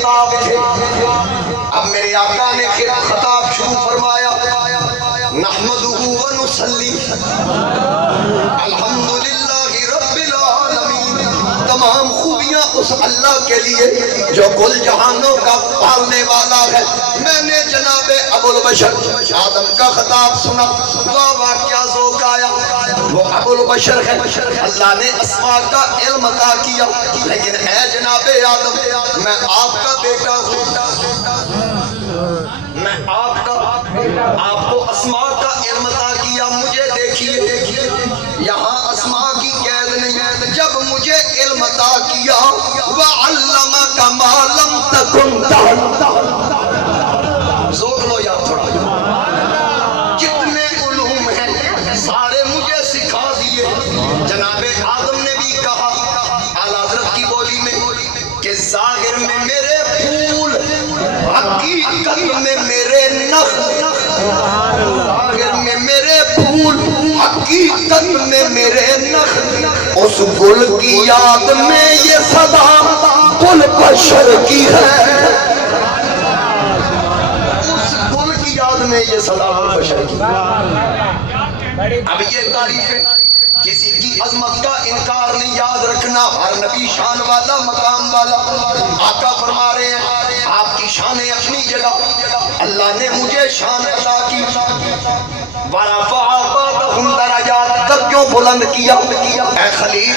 خطاب تھے. اب میرے آقا نے خطاب شروع فرمایا, نحمدہ و نصلی الحمدللہ رب العالمین. تمام خوبیاں اس اللہ کے لیے جو کل جہانوں کا پالنے والا ہے. میں نے جناب ابو البشر آدم کا خطاب سنا, واقعہ ذوق آیا. وہ ابو البشر ہے, اللہ نے اسماء کا علم عطا کیا, لیکن اے جناب آدم میں آپ کا بیٹا ہوں, میں آپ کو اسماء کا علم عطا کیا. مجھے دیکھیے یہاں اسماء کی قید نہیں, جب مجھے علم عطا کیا وَعَلَّمَكَ مَا لَمْ تَكُنْ تَعْلَمْ. ذوق لو یار تھوڑا, جتنے علوم ہیں سارے مجھے سکھا دیے. جناب آدم نے بھی کہا اعلیٰ حضرت کی بولی میں کہ ظاہر میں میرے پھول, حقیقت میں میرے نخ. ظاہر میں میرے پھول, حقیقت میں میرے نخ. اس گل کی یاد میں یہ صدا گل بشر کی ہے. اس گل کی یاد میں یہ صدا گل بشر کی ہے. اب یہ تعریف ہے, کسی کی عظمت کا انکار نہیں. یاد رکھنا ہر نبی شان والا, مقام والا. آقا فرما رہے ہیں آپ کی شانیں اپنی جگہ, اللہ نے مجھے شان عطا کی. وَرَفَعَ بَعْضَهُمْ دَرَجَاتٍ, درجوں بلند کیا. اے خلیل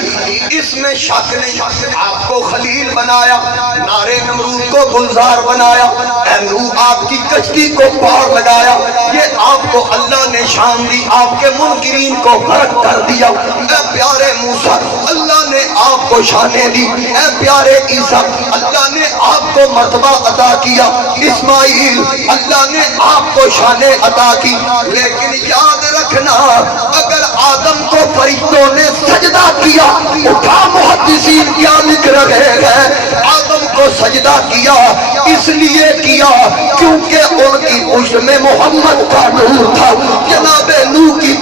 اس میں شک نہیں, آپ کو خلیل بنایا, نارے نمرود کو گلزار بنایا, اے نوح آپ کی کشتی کو پار لگایا. یہ آپ کو اللہ نے شان دی, آپ کے منکرین کو غرق کر دیا. اے پیارے موسیٰ اللہ نے آپ کو شانیں دی, اے پیارے عیسیٰ اللہ نے آپ کو مرتبہ عطا کیا. اسماعیل اللہ نے آپ کو شانیں عطا کی. لیکن یاد رکھنا اگر آدم کو فرشتوں نے سجدہ کیا, اٹھا محدثین کیا لکھ رہے ہیں, آدم کو سجدہ کیا اس لیے کیا کیونکہ ان کی پشت میں محمد کا نور تھا. جناب نوح کی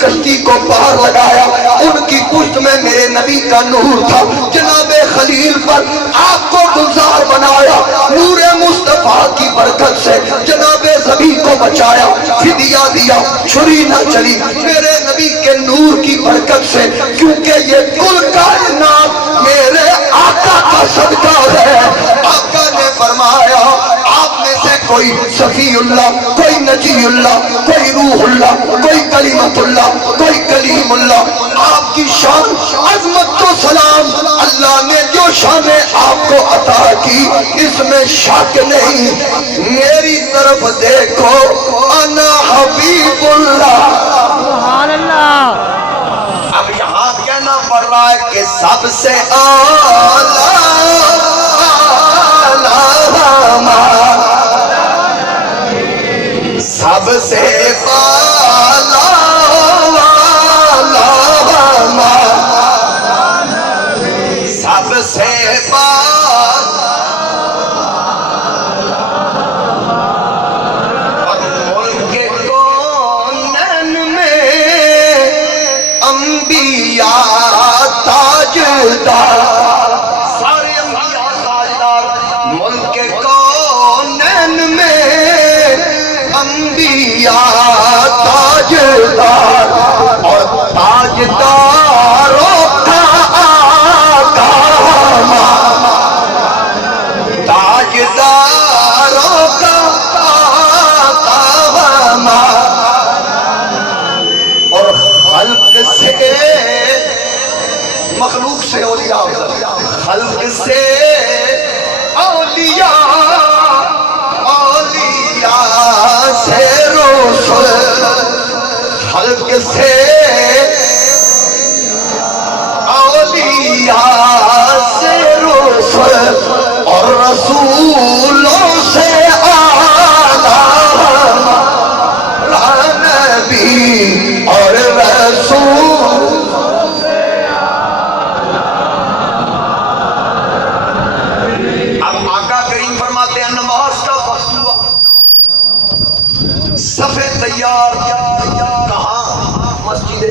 کشتی کو پار لگایا, ان کی پشت میں میرے نبی کا نور تھا. جناب خلیل پر آپ کو گلزار بنایا, نور مصطفیٰ کی برکت سے جناب زمین کو بچایا, فدیہ دیا, چھری نہ چلی میرے نبی کے نور کی برکت سے, کیونکہ یہ کل کائنات میرے آقا کا صدقہ ہے. آقا نے فرمایا آپ میں سے کوئی صفی اللہ, کوئی نجی اللہ, کوئی روح اللہ, کوئی کلمت اللہ, کوئی کلیم اللہ. آپ کی شان عظمت و سلام, اللہ نے جو شانیں آپ کو عطا کی اس میں شک نہیں. میری طرف دیکھو انا حبیب اللہ. سبحان اللہ. اب یہاں کہنا پڑ رہا ہے کہ سب سے اعلیٰ سب سے بالا سب سے سارے انبیاء تاجدار, ملک کے کونین میں انبیاء تاجدار, اور تاجداروں کا آقا, تاجداروں کا آقا. اور خلق سے مخلوق سے اولیاء, خلق سے اولیاء, اولیاء سے رسول, خلق سے اولیاء سے رسول, اور رسولوں سے اعلیٰ نبی اور رسول. صفے تیار, کہاں مسجد.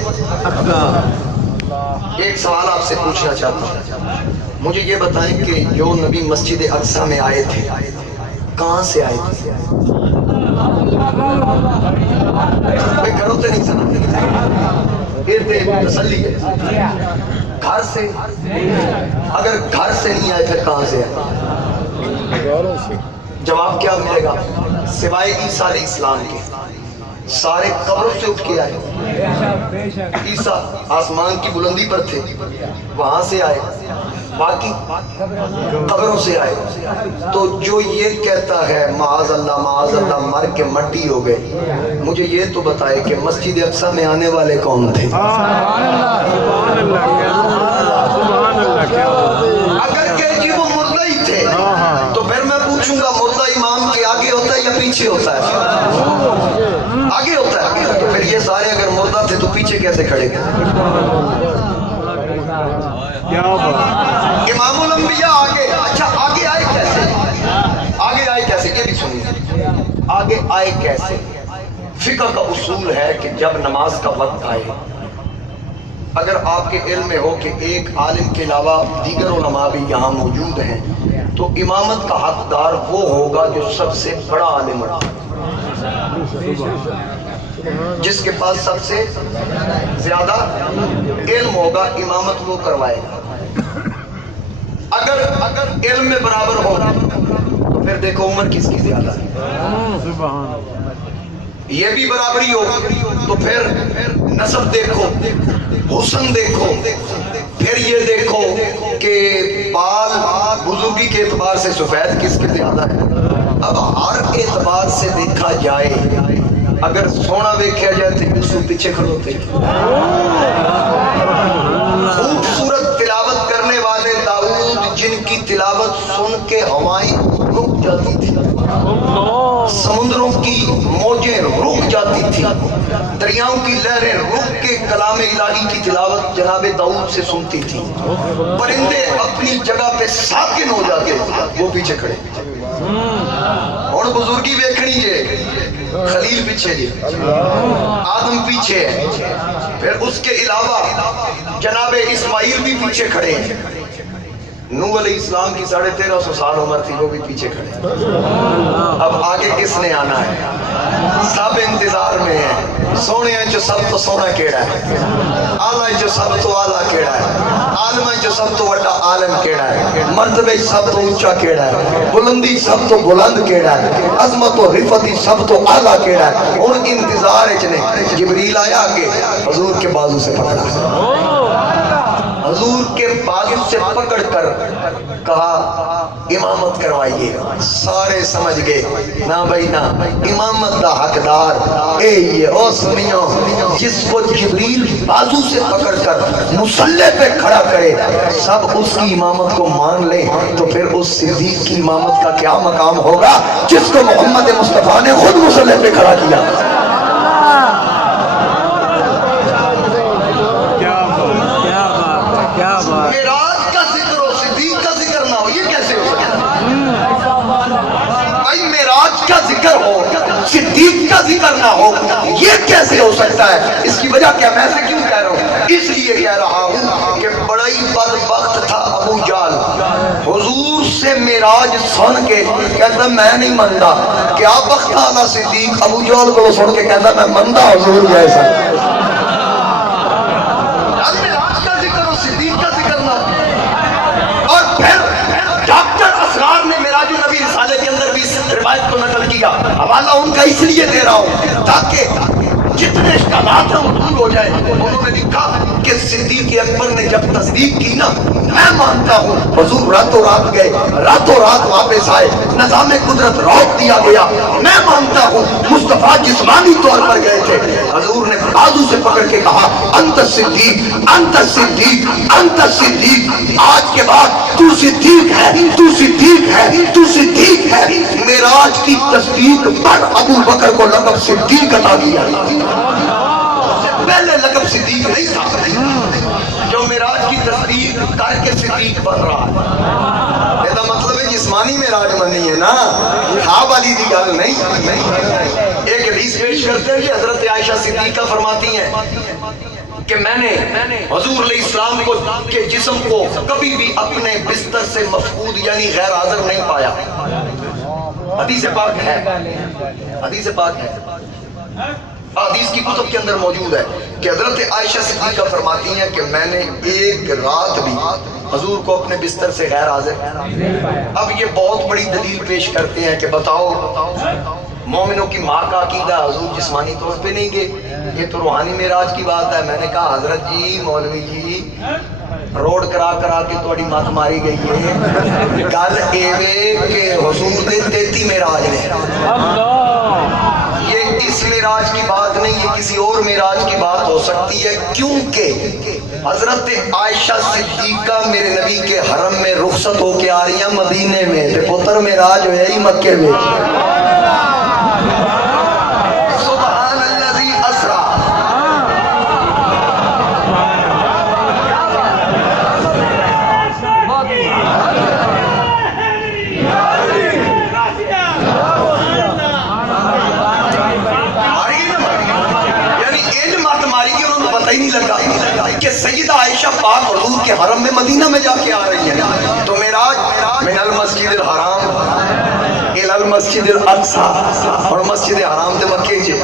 ایک سوال آپ سے پوچھنا چاہتا ہوں, مجھے یہ بتائیں کہ جو نبی مسجد اقصی میں آئے تھے کہاں سے آئے تھے؟ میں گھروں سے نہیں سنا تسلی ہے گھر سے. اگر گھر سے نہیں آئے پھر کہاں سے آئے؟ جواب کیا ملے گا؟ سوائے عیسیٰ علیہ السلام کے سارے قبروں سے اٹھ کے آئے. عیسیٰ آسمان کی بلندی پر تھے وہاں سے آئے, باقی قبروں سے آئے. تو جو یہ کہتا ہے معاذ اللہ مر کے مٹی ہو گئے, مجھے یہ تو بتائے کہ مسجد اقصی میں آنے والے کون تھے؟ اگر کہ جی وہ مردہ ہی تھے تو پھر میں پوچھوں گا مردہ امام کے آگے ہوتا ہے یا پیچھے ہوتا ہے؟ آگے ہوتا ہے. تو پھر یہ سارے اگر مردہ تھے تو پیچھے کیسے کھڑے گئے؟ امام الانبیاء آگے. اچھا آگے آئے کیسے؟ آگے آئے کیسے یہ بھی سنیے. آگے آئے کیسے؟ فقہ کا اصول ہے کہ جب نماز کا وقت آئے, اگر آپ کے علم میں ہو کہ ایک عالم کے علاوہ دیگر علماء بھی یہاں موجود ہیں, تو امامت کا حقدار وہ ہوگا جو سب سے بڑا عالم ہو, جس کے پاس سب سے زیادہ علم ہوگا, امامت وہ کروائے گا. اگر علم میں برابر ہو تو پھر دیکھو عمر کس کی زیادہ ہے. یہ بھی برابری ہو تو پھر نسب دیکھو, حسن دیکھو, پھر یہ دیکھو کہ بال بزرگی کے اعتبار سے سفید کس کے زیادہ ہے. اب ہر اعتبار سے دیکھا جائے, اگر سونا دیکھا جائے تو یوسف پیچھے کھڑوتے. خوبصورت تلاوت کرنے والے داؤد جن کی تلاوت سن کے ہوائیں رک جاتی تھی, سمندروں کی موجیں رک جاتی تھی, دریاؤں کی لہریں رک کے کلام الہی کی تلاوت جناب داؤد سے سنتی تھی, پرندے اپنی جگہ پہ ساکن ہو جاتے, وہ پیچھے کھڑے. اور بزرگی ویکھنی جے, خلیل پیچھے جے, آدم پیچھے ہے, پھر اس کے علاوہ جناب اسماعیل بھی پیچھے کھڑے ہیں, نوح علیہ السلام کی 1350 سال عمر تھی, وہ بھی پیچھے کھڑے. اب آگے کس نے آنا ہے؟ سب انتظار میں ہیں. سونے جو سب تو سونا کیڑا ہے, آلہ جو سب تو آلہ کیڑا ہے, عالم جو سب تو وڈا عالم کیڑا ہے, مرتبہ سب تو اونچا کیڑا ہے, بلندی سب تو بلند کیڑا ہے, عظمت و رفعت سب تو اعلیٰ کیڑا ہے. ان انتظار نے جبریل آیا کہ حضور کے بازو سے پکڑا, حضور کے بازو سے پکڑ کر کہا امامت کروائیے. سارے سمجھ گئے نہ بھائی نہ, امامت دا حقدار اے یہ او سنیو جس کو جبریل بازو سے پکڑ کر مصلی پہ کھڑا کرے, سب اس کی امامت کو مان لیں, تو پھر اس صدیق کی امامت کا کیا مقام ہوگا جس کو محمد مصطفیٰ نے خود مصلی پہ کھڑا کیا. معراج کا ذکر ہو صدیق کا ذکر نہ ہو, یہ کیسے ہو سکتا ہے بھائی؟ معراج کا ذکر ہو صدیق کا ذکر نہ ہو, یہ کیسے ہو سکتا ہے؟ اس کی وجہ کیا, میں سے کیوں کہہ رہا ہوں؟ اس لیے کہہ رہا ہوں کہ بڑا ہی بدبخت تھا ابو جہل, حضور سے معراج سن کے کہتا میں نہیں منتا. کیا بخت والا صدیق ابو جہل کو سن کے کہتا میں منتا حضور جیسا. روایت کو نقل کیا, حوالہ ان کا اس لیے دے رہا ہوں تاکہ جتنے اشکالات ہیں وہ دور ہو جائے. انہوں نے لکھا کہ صدیق اکبر نے جب تصدیق کی نا, میں مانتا ہوں حضور راتوں رات گئے, راتوں رات واپس آئے, نظام قدرت روک دیا گیا, میں مانتا ہوں مصطفیٰ جسمانی طور پر گئے تھے. حضور نے بازو سے پکڑ کے کہا انت صدیق انت صدیق انت صدیق, آج کے بعد تو صدیق ہے, تو صدیق ہے, تو صدیق ہے. معراج کی تصدیق پر ابو بکر کو لقب صدیق عطا کیا. پہلے لقب صدیق نہیں تھا, جو معراج کی تصدیق کر کے صدیق بن رہا ہے. یہ مطلب ہے جسمانی معراج منی ہے نا, خواب والی دی گل نہیں. ایک حدیث پیش کرتے ہیں کہ حضرت عائشہ صدیقہ فرماتی ہیں کہ میں نے حضور علیہ السلام کو کے جسم کو کبھی بھی اپنے بستر سے مفقود یعنی غیر حاضر نہیں پایا. حدیث پاک ہے، حدیث پاک ہے، حدیث کی کتب کے اندر موجود ہے کہ حضرت عائشہ صدیقہ فرماتی ہیں کہ میں نے ایک رات بھی حضور کو اپنے بستر سے غیر حاضر. اب یہ بہت بڑی دلیل پیش کرتے ہیں کہ بتاؤ مومنوں کی ماں کا عقیدہ حضور جسمانی طور پہ نہیں گئے، یہ تو روحانی معراج کی بات ہے. میں نے کہا حضرت جی مولوی جی روڈ کرا کرا کے تھوڑی مت ماری گئی ہے، گل ایوے کہ حضور دے 33 معراج نے. یہ اس معراج کی بات نہیں، یہ کسی اور معراج کی بات ہو سکتی ہے، کیونکہ حضرت عائشہ صدیقہ میرے نبی کے حرم میں رخصت ہو کے آ رہی ہیں مدینے میں، تے پتر معراج ہویا ہی مکے میں. سبحان الذی اسرا. نہیں لگا کہ سیدہ عائشہ پاک حضور کے حرم میں مدینہ میں جا کے آ رہی ہے. تو معراج من المسجد الحرام الى المسجد الاقصی اور مسجد حرام تے مکے جے.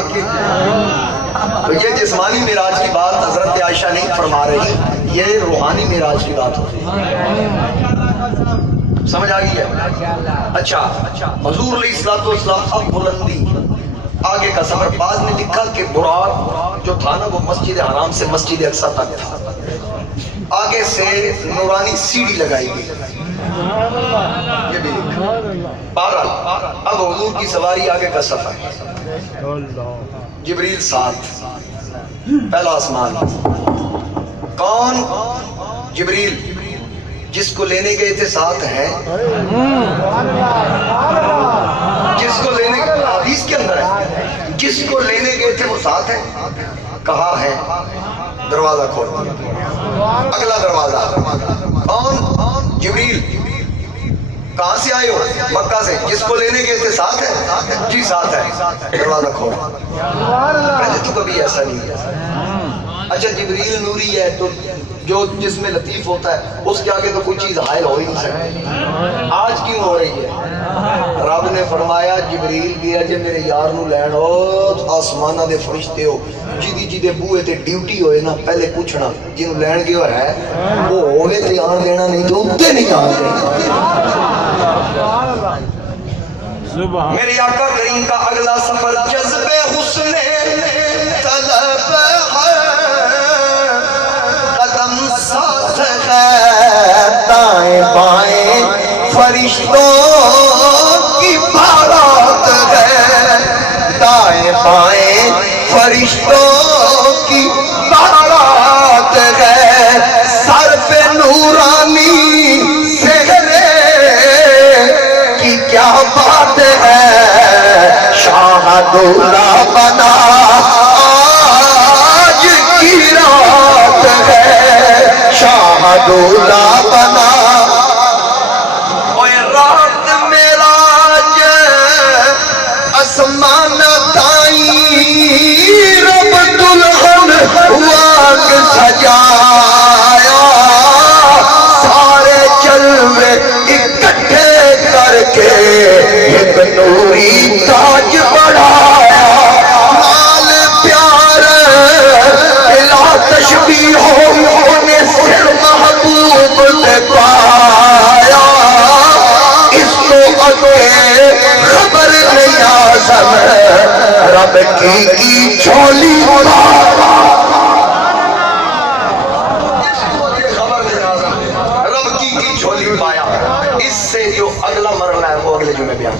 تو یہ جسمانی معراج کی بات حضرت عائشہ نہیں فرما رہی، یہ روحانی معراج کی بات ہو رہی ہے. سمجھ آ گئی ہے؟ اچھا حضور علیہ الصلوۃ والسلام اب بلندی آگے کا سفر. بعد نے لکھا کہ براق جو تھا نا وہ مسجد حرام سے مسجد اقصی تک تھا، آگے سے نورانی سیڑھی لگائی گئی. یہ بھی لکھا. بہرحال اب حضور کی سواری آگے کا سفر. جبریل ساتھ، پہلا آسمان. کون؟ جبریل. جس کو لینے گئے تھے ساتھ ہیں، جس کو لینے حدیث کے اندر ہے جس کو لینے گئے تھے وہ ساتھ ہیں. کہا ہے دروازہ کھول. اگلا دروازہ کون؟ جبریل. کہاں سے آئے ہو؟ مکہ سے. جس کو لینے گئے تھے ساتھ ہے؟ جی ساتھ ہے. دروازہ کھول. پہلے تو کبھی ایسا نہیں ہے. اچھا جبریل نوری ہے تو جو جس میں لطیف ہوتا ہے اس کے آگے تو کوئی چیز حائل ہو ہی نہیں سکتی. آج کیوں ہو رہی ہے؟ رب نے فرمایا جبریل گیا جے میرے یار نو لین ہو آسمانہ دے فرشتے ہو جی بوئے تے ڈیوٹی ہوئے نا پہلے پوچھنا جنہوں لین گیا ہے وہ ہوئے تے آن دینا نہیں تو اتے نہیں آن دینا. میرے آقا کریم کا اگلا سفر جذب حسن طلب ہے، قدم ساتھ ہے دائیں بائیں فرشتوں کی بارات ہے، دائیں بائیں فرشتوں کی بارات ہے. سر پہ نورانی سہرے کی کیا بات ہے، شاہ دولہ بنا آج کی رات ہے، شاہ دولہ بنا. اوہ رات معراج آسمان تائیں رب دلہن واگ سجایا، سارے جلوے اکٹھے کر کے ایک نوری تاج بڑھایا. مال پیار بلا تشبیہ انہیں سر محبوب سے پایا. اس کو اگے خبر نہیں آزم رب کی جھولی پایا. رب کی جھولی پایا. اس سے جو اگلا مرحلہ ہے وہ اگلے جمعے بیان